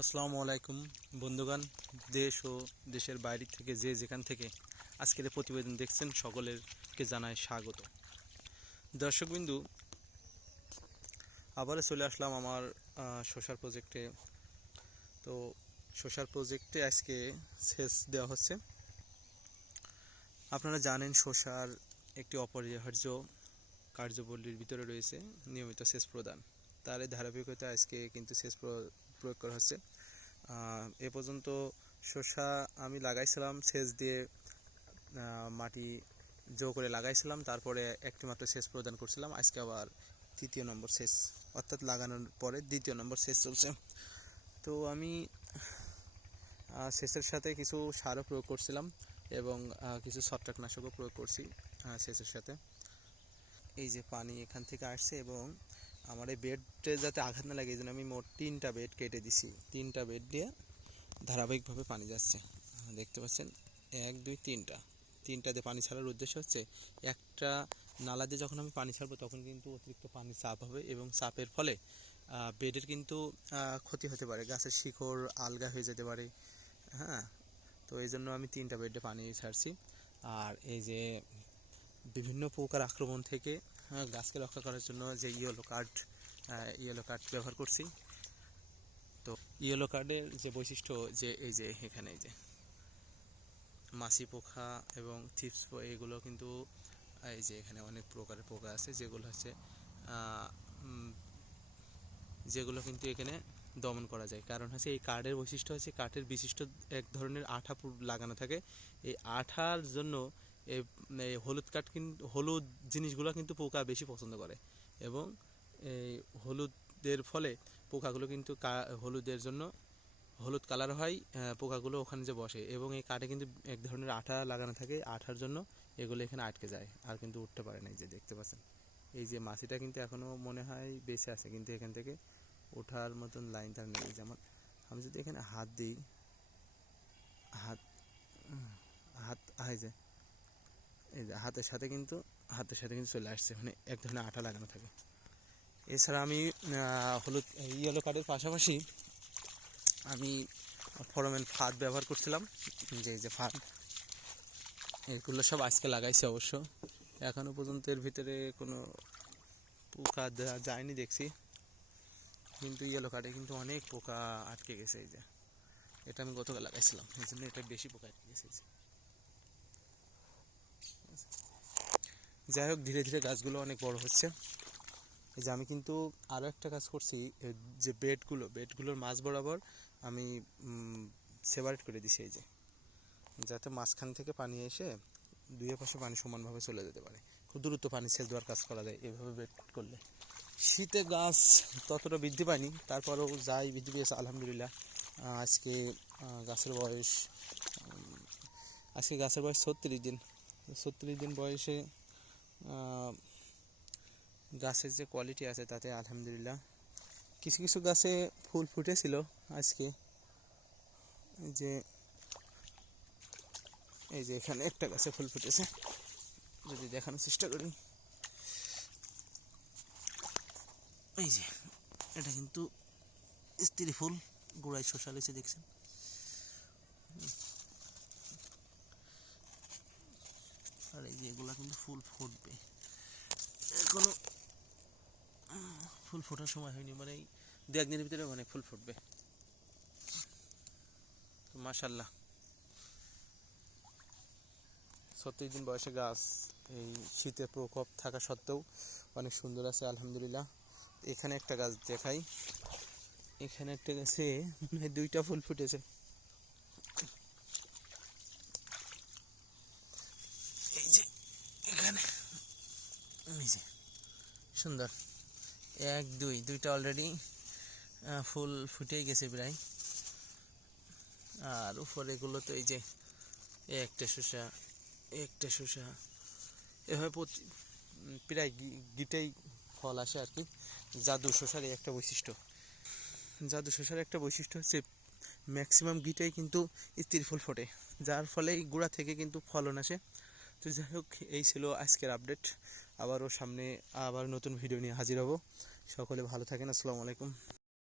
আসসালামু আলাইকুম বন্ধুগণ, দেশ ও দেশের বাইরে থেকে যে যেখান থেকে আজকের এই প্রতিবেদন দেখছেন সকলেরকে জানাই স্বাগত। দর্শকবিন্দু, আবারও চলে আসলাম আমার সোশ্যাল প্রজেক্টে। তো সোশ্যাল প্রজেক্টে আজকে সেচ দেওয়া হচ্ছে। আপনারা জানেন শসার একটি অপরিহার্য কার্যাবলীর ভিতরে রয়েছে নিয়মিত সেচ প্রদান। তার এই ধারাবাহিকতা আজকে কিন্তু সেচ প্রয়োগ করা হচ্ছে। এ পর্যন্ত শসা আমি লাগাইছিলাম, সেচ দিয়ে মাটি জো করে লাগাইছিলাম, তারপরে একটি মাত্র সেচ প্রদান করছিলাম। আজকে আবার তৃতীয় নম্বর সেচ, অর্থাৎ লাগানোর পরে দ্বিতীয় নম্বর সেচ চলছে। তো আমি সেচের সাথে কিছু সারও প্রয়োগ করছিলাম এবং কিছু ছত্রাকনাশকও প্রয়োগ করছি সেচের সাথে। এই যে পানি এখান থেকে আসছে এবং আমার এই বেডে যাতে আঘাত না লাগে এই জন্য আমি মোট 3টা বেড কেটে দিছি। 3টা বেড দিয়ে ধারাবাহিকভাবে পানি যাচ্ছে, দেখতে পাচ্ছেন। 1 2 3টাতে পানি ছাড়ার উদ্দেশ্য হচ্ছে, একটা নালা দিয়ে যখন আমি পানি ছাড়বো তখন কিন্তু অতিরিক্ত পানি চাপ হবে এবং চাপের ফলে বেডের কিন্তু ক্ষতি হতে পারে, গাছের শিকড় আলগা হয়ে যেতে পারে। হ্যাঁ, তো এই জন্য আমি 3টা বেডে পানি ছাড়ছি। আর এই যে বিভিন্ন পোকার আক্রমণ থেকে গাছকে রক্ষা করার জন্য যে ইয়েলো কার্ড ব্যবহার করছি। তো ইয়েলো কার্ডের যে বৈশিষ্ট্য, যে এই যে এখানে এই যে মাছি পোকা এবং থিপস এগুলো কিন্তু এই যে এখানে অনেক প্রকারের পোকা আছে যেগুলো কিন্তু এখানে দমন করা যায়। কারণ হচ্ছে এই কার্ডের বৈশিষ্ট্য হচ্ছে কাঠের বিশিষ্ট এক ধরনের আঠা লাগানো থাকে। এই আঠার জন্য এই হলুদ জিনিসগুলো কিন্তু পোকা বেশি পছন্দ করে এবং এই হলুদের ফলে পোকাগুলো কিন্তু হলুদের জন্য হলুদ কালার হয়, পোকাগুলো ওখানে যে বসে এবং এই কাঠে কিন্তু এক ধরনের আঠা লাগানো থাকে। আঠার জন্য এগুলো এখানে আটকে যায় আর কিন্তু উঠতে পারে না। এই যে দেখতে পাচ্ছেন, এই যে মাছিটা কিন্তু এখনও মনে হয় বেঁচে আছে, কিন্তু এখান থেকে ওঠার মতন লাইন তার নেই। যেমন আমি যদি এখানে হাত দিই, হাত এই যে হাতের সাথে কিন্তু চলে আসছে, মানে এক ধরনের আঠা লাগানো থাকে। এছাড়া আমি ইয়েলো কার্ডের পাশাপাশি আমি ফরোমেন ফাঁদ ব্যবহার করছিলাম। যে ফাঁদ, এগুলো সব আজকে লাগাইছি। অবশ্য এখনও পর্যন্ত এর ভিতরে কোনো পোকা যায়নি দেখছি, কিন্তু ইয়েলো কার্ডে কিন্তু অনেক পোকা আটকে গেছে। এই যে এটা আমি গতকাল লাগাইছিলাম, এই জন্য এটা বেশি পোকা আটকে গেছে। যাই হোক, ধীরে ধীরে গাছগুলো অনেক বড় হচ্ছে। এই যে আমি কিন্তু আরও একটা কাজ করছি, যে বেডগুলোর মাঝ বরাবর আমি সেপারেট করে দিছি, এই যে যাতে মাঝখান থেকে পানি এসে দুই পাশে পানি সমানভাবে চলে যেতে পারে, খুব দ্রুত পানি সেচ দেওয়ার কাজ করা যায় এভাবে বেড করলে। শীতে গাছ ততটা বৃদ্ধি পায়নি, তারপরেও যাই বৃদ্ধি পেয়েছে আলহামদুলিল্লাহ। আজকে গাছের বয়স 36 দিন। 36 দিন বয়সে গাছের যে কোয়ালিটি আছে তাতে আলহামদুলিল্লাহ। কিছু কিছু গাছে ফুল ফুটেছিল আজকে। এই যে এখানে একটা গাছে ফুল ফুটেছে, যদি দেখানোর চেষ্টা করি। এই যে এটা কিন্তু স্ত্রী ফুল, গোড়ায় শসা রয়েছে, দেখছেন। আর এই যে এগুলা কিন্তু ফুল ফুটবে, এখনো ফুল ফোটার সময় হয়নি, মানে এই 2-1 দিনের ভিতরে অনেক ফুল ফুটবে। তো মাশাআল্লাহ, 36 দিন বয়সে গাছ এই শীতের প্রকোপ থাকা সত্ত্বেও অনেক সুন্দর আছে আলহামদুলিল্লাহ। এখানে একটা গাছ দেখাই, এখানে একটা গাছে 2টা ফুল ফুটেছে। এই যে এখানে এই যে সুন্দর 1 2 2টা অলরেডি ফুল ফুটেই গেছে প্রায়। আর উপরে এগুলো তো এই যে একটা শসা এভাবে প্রায় গিটেই ফল আসে আর কি। জাদু শসার একটা বৈশিষ্ট্য হচ্ছে ম্যাক্সিমাম গিটেই কিন্তু স্ত্রী ফুল ফোটে, যার ফলে গোড়া থেকে কিন্তু ফলন আসে। তো যাই হোক, এই ছিল আজকের আপডেট। আবারও সামনে নতুন ভিডিও নিয়ে হাজির হব। সকলে ভালো থাকেন। আসসালামু আলাইকুম।